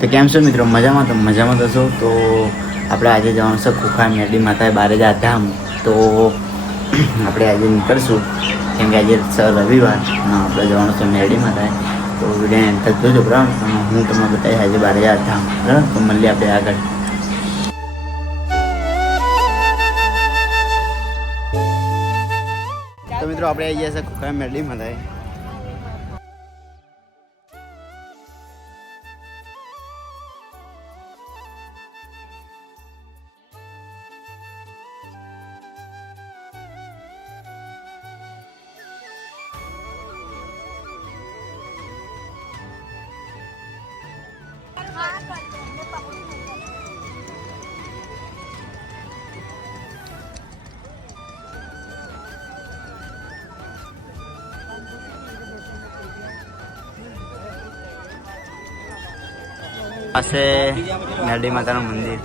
તો કેમ છો મિત્રો? મજામાં? તો મજામાં થશો તો આપણે આજે જવાનું છે ખોખા મેરડી માતા બારેજા ધામ. તો આપણે આજે નીકળશું કેમ કે આજે રવિવાર આપણે જવાનું છે મેરડી માતા. તો વિડીયો એમ તક જોજો બરાબર. હું તમને બતાવીશ આજે બારેજા ધામ બરાબર. તો મળીએ આપણે આગળ. તો મિત્રો આપણે આવી ગયા છે ખોખા મેરડી માતા. પાસે મેરડી માતાનું મંદિર.